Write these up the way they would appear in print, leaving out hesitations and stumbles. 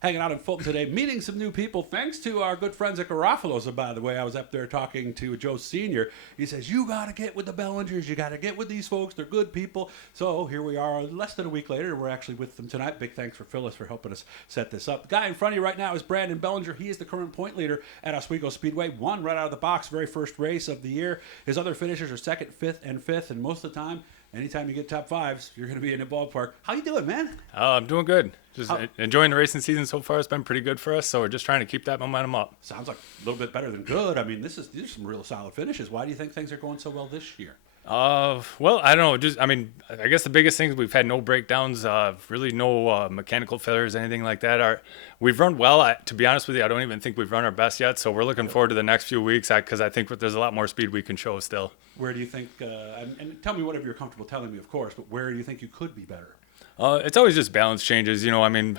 Hanging out in Fulton today, meeting some new people. Thanks to our good friends at Garofalo's, by the way. I was up there talking to Joe Sr. He says, you got to get with the Bellingers. You got to get with these folks. They're good people. So here we are less than a week later. We're actually with them tonight. Big thanks for Phyllis for helping us set this up. The guy in front of you right now is Brandon Bellinger. He is the current point leader at Oswego Speedway. Won right out of the box, very first race of the year. His other finishers are second, fifth, and fifth. And most of the time, anytime you get top fives, you're going to be in the ballpark. How you doing, man? I'm doing good. Just enjoying the racing season so far. It's been pretty good for us, so we're just trying to keep that momentum up. Sounds like a little bit better than good. I mean, these are some real solid finishes. Why do you think things are going so well this year? Well, I don't know. I guess the biggest thing is we've had no breakdowns, really no mechanical failures, anything like that. We've run well. To be honest with you, I don't even think we've run our best yet. So we're looking forward to the next few weeks because I think there's a lot more speed we can show still. Where do you think? And tell me whatever you're comfortable telling me, of course. But where do you think you could be better? It's always just balance changes. I mean,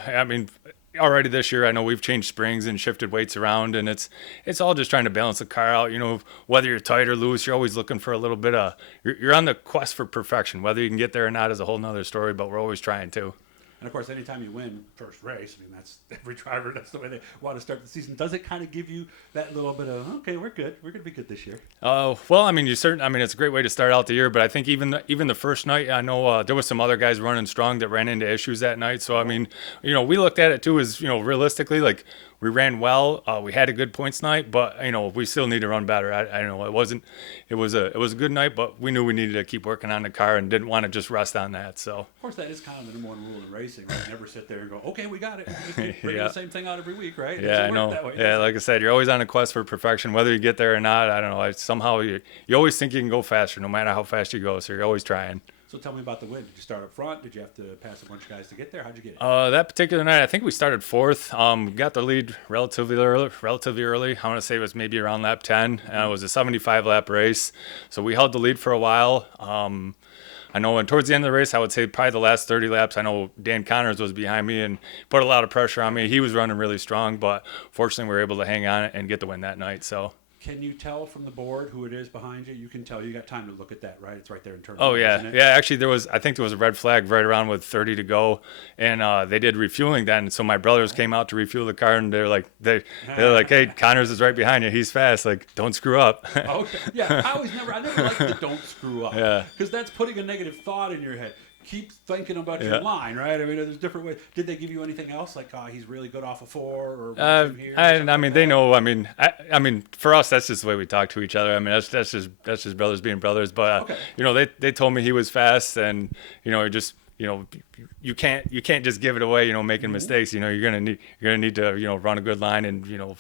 already this year, I know we've changed springs and shifted weights around, and it's all just trying to balance the car out. Whether you're tight or loose, you're always looking for a little bit of. You're on the quest for perfection. Whether you can get there or not is a whole nother story, but we're always trying to. And of course, anytime you win first race, I mean, that's every driver. That's the way they want to start the season. Does it kind of give you that little bit of, okay, we're good. We're going to be good this year? Well, I mean, it's a great way to start out the year. But I think even the first night, I know there was some other guys running strong that ran into issues that night. So I mean, we looked at it too as realistically, like. We ran well. We had a good points night, but we still need to run better. I know it was a good night, but we knew we needed to keep working on the car and didn't want to just rest on that. So of course, that is kind of the number one rule in racing. Right? Never sit there and go, okay, we got it. Just keep bringing the same thing out every week, right? Yeah, I know. Like I said, you're always on a quest for perfection, whether you get there or not. I don't know. Somehow you always think you can go faster, no matter how fast you go. So you're always trying. So tell me about the win. Did you start up front? Did you have to pass a bunch of guys to get there? How'd you get it? That particular night, I think we started fourth. Got the lead relatively early. I want to say it was maybe around lap 10. It was a 75-lap race. So we held the lead for a while. I know, and towards the end of the race, I would say probably the last 30 laps, I know Dan Connors was behind me and put a lot of pressure on me. He was running really strong, but fortunately we were able to hang on and get the win that night. So. Can you tell from the board who it is behind you? You can tell. You got time to look at that, right? It's right there in terms. Oh yeah, yeah. Actually, I think there was a red flag right around with 30 to go, and they did refueling then. So my brothers came out to refuel the car, and they're like, hey, Connors is right behind you. He's fast. Like, don't screw up. Okay. Yeah. I never liked the don't screw up. Yeah. Because that's putting a negative thought in your head. Keep thinking about your line, right? I mean, there's different ways. Did they give you anything else, like he's really good off of 4, or here? They know. I mean, for us, that's just the way we talk to each other. I mean, that's just brothers being brothers. But they told me he was fast, and you can't just give it away. Making mistakes. You're gonna need to run a good line, and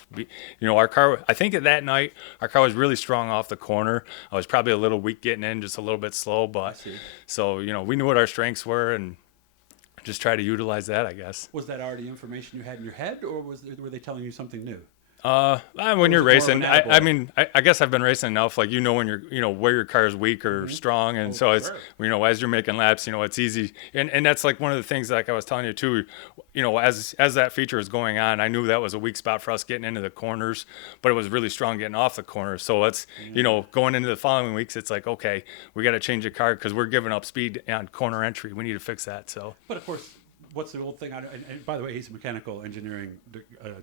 our car. I think that night our car was really strong off the corner. I was probably a little weak getting in, just a little bit slow, but so we knew what our strengths were and just try to utilize that, I guess. Was that already information you had in your head, or were they telling you something new? When you're racing, I guess I've been racing enough. Like when you're, where your car is weak or strong, and so it's as you're making laps, it's easy, and that's like one of the things like I was telling you too. As that feature is going on, I knew that was a weak spot for us getting into the corners, but it was really strong getting off the corners. So it's going into the following weeks, it's like okay, we got to change the car because we're giving up speed on corner entry. We need to fix that. So, but of course. What's the old thing? And by the way, he's a mechanical engineering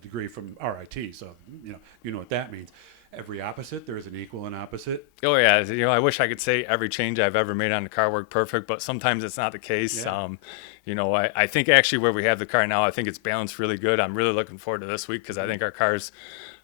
degree from RIT, so you know what that means. Every opposite, there is an equal and opposite. Oh yeah, I wish I could say every change I've ever made on the car worked perfect, but sometimes it's not the case. Yeah. I think actually where we have the car now, I think it's balanced really good. I'm really looking forward to this week because I think our car's.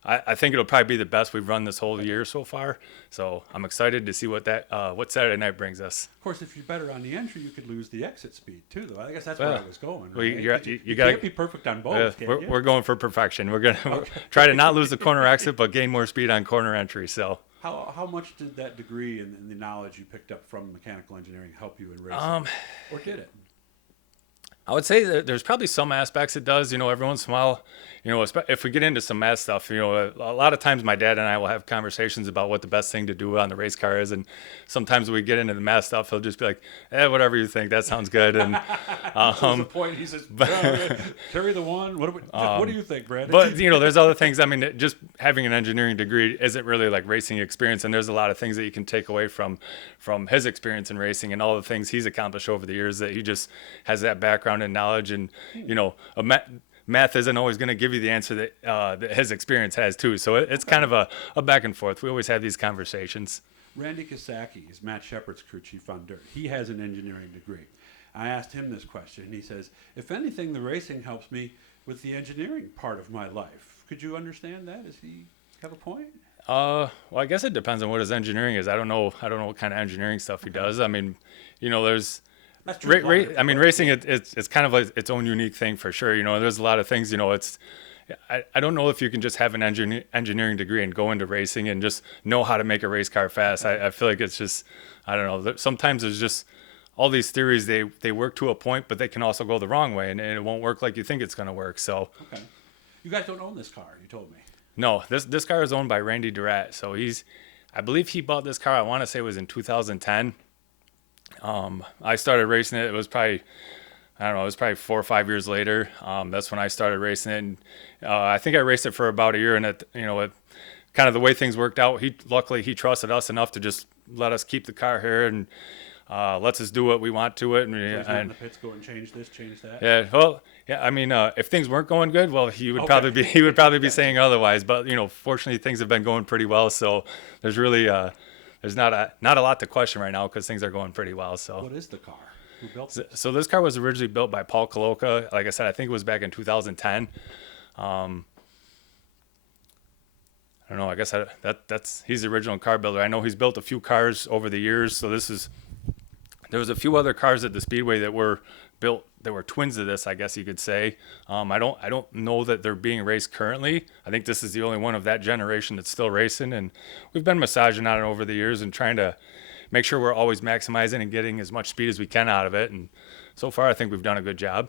I think it'll probably be the best we've run this whole year so far. So I'm excited to see what Saturday night brings us. Of course, if you're better on the entry, you could lose the exit speed too, though. I guess that's where I was going. Right? Well, you can't be perfect on both. We're going for perfection. We're gonna try to not lose the corner exit, but gain more speed on corner entry. So. How much did that degree and the knowledge you picked up from mechanical engineering help you in racing? Or did it? I would say that there's probably some aspects it does. Every once in a while, if we get into some math stuff, a lot of times my dad and I will have conversations about what the best thing to do on the race car is. And sometimes when we get into the math stuff, he'll just be like, whatever you think, that sounds good. And so the point, he says, carry the one. What do you think, Brandon? But, there's other things. I mean, just having an engineering degree isn't really like racing experience. And there's a lot of things that you can take away from his experience in racing and all the things he's accomplished over the years that he just has that background and knowledge and math isn't always going to give you the answer that his experience has too. So it's kind of a back and forth. We always have these conversations. Randy Kosaki is Matt Shepard's crew chief on dirt. He has an engineering degree. I asked him this question, and he says, if anything, the racing helps me with the engineering part of my life. Could you understand that? Does he have a point? Well, I guess it depends on what his engineering is. I don't know what kind of engineering stuff he does. I mean, there's racing, it's kind of like its own unique thing for sure. There's a lot of things, I don't know if you can just have an engineering degree and go into racing and just know how to make a race car fast. I feel like it's just, I don't know. Sometimes there's just all these theories, they work to a point, but they can also go the wrong way, and it won't work like you think it's going to work. So, okay. You guys don't own this car, you told me. No, this car is owned by Randy Durant. So I believe he bought this car, I want to say it was in 2010. I started racing it. It was probably, I don't know, it was probably 4 or 5 years later. That's when I started racing it. And I think I raced it for about a year, and it kind of the way things worked out, luckily he trusted us enough to just let us keep the car here and lets us do what we want to it. So he's not in the pits going change this, change that. Yeah, well, yeah. I mean, if things weren't going good, well, he would probably be saying otherwise. But fortunately, things have been going pretty well. So there's really there's not a lot to question right now because things are going pretty well. So what is the car? Who built it? So this car was originally built by Paul Koloka. Like I said, I think it was back in 2010. I don't know. I guess he's the original car builder. I know he's built a few cars over the years. So there was a few other cars at the Speedway that were built that were twins of this, I guess you could say. I don't know that they're being raced currently. I think this is the only one of that generation that's still racing, and we've been massaging on it over the years and trying to make sure we're always maximizing and getting as much speed as we can out of it. And so far, I think we've done a good job.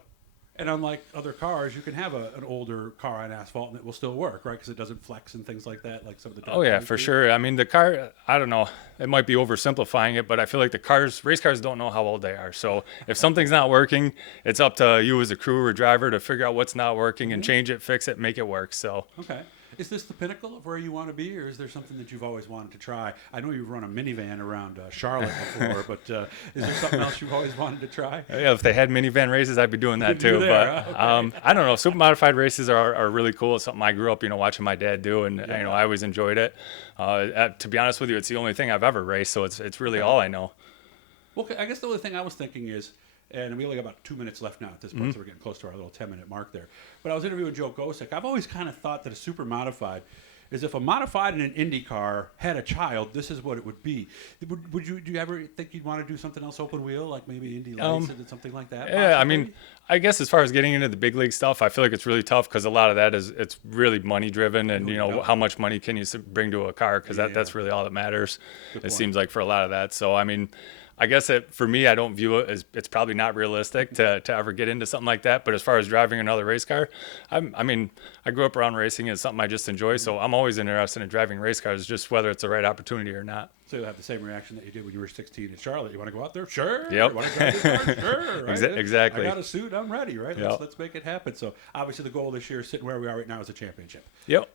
And unlike other cars, you can have an older car on asphalt and it will still work, right? Because it doesn't flex and things like that, like some of the. Oh yeah, for sure. I mean, the car, I don't know, it might be oversimplifying it, but I feel like race cars don't know how old they are. So if something's not working, it's up to you as a crew or driver to figure out what's not working and change it, fix it, make it work. So. Okay. Is this the pinnacle of where you want to be, or is there something that you've always wanted to try? I know you've run a minivan around Charlotte before, but is there something else you've always wanted to try? Yeah, if they had minivan races, I'd be doing that too. There, but okay. I don't know. Supermodified races are really cool. It's something I grew up, watching my dad do, and I always enjoyed it. To be honest with you, it's the only thing I've ever raced, so it's really all I know. Well, I guess the only thing I was thinking is. And we only got about 2 minutes left now at this point, so we're getting close to our little 10-minute mark there. But I was interviewing Joe Gosick. I've always kind of thought that a super modified is if a modified and an Indy car had a child, this is what it would be. Do you ever think you'd want to do something else open wheel, like maybe Indy Lights and something like that? Yeah, possibly? I mean, I guess as far as getting into the big league stuff, I feel like it's really tough because a lot of that it's really money driven, and how much money can you bring to a car, because that's really all that matters. It seems like for a lot of that. So I mean, I guess for me, I don't view it as it's probably not realistic to ever get into something like that. But as far as driving another race car, I grew up around racing, and it's something I just enjoy. So I'm always interested in driving race cars, just whether it's the right opportunity or not. So you'll have the same reaction that you did when you were 16 in Charlotte. You want to go out there? Sure. Yep. You want to drive this car? Sure. Right? Exactly. I got a suit. I'm ready. Right. Yep. Let's make it happen. So obviously the goal this year, sitting where we are right now, is a championship. Yep.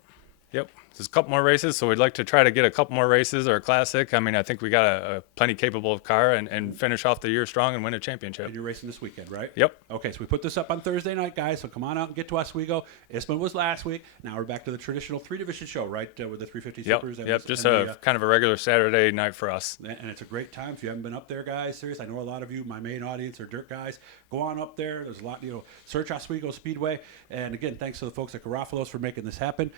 There's a couple more races, so we'd like to try to get a couple more races or a classic. I mean, I think we got a plenty capable of car and finish off the year strong and win a championship. And you're racing this weekend, right? Yep. Okay, so we put this up on Thursday night, guys, so come on out and get to Oswego. Isman was last week. Now we're back to the traditional 3-division show, right, with the 350 Supers. Yep, just kind of a regular Saturday night for us. And it's a great time. If you haven't been up there, guys, seriously, I know a lot of you, my main audience, are dirt guys. Go on up there. There's a lot, search Oswego Speedway. And again, thanks to the folks at Garofalo's for making this happen.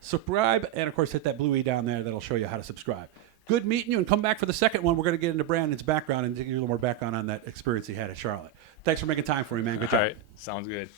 Subscribe, and of course hit that blue E down there. That'll show you how to subscribe. Good meeting you, and come back for the second one. We're going to get into Brandon's background and give you a little more background on that experience he had at Charlotte. Thanks for making time for me, man. Good job. All right, sounds good.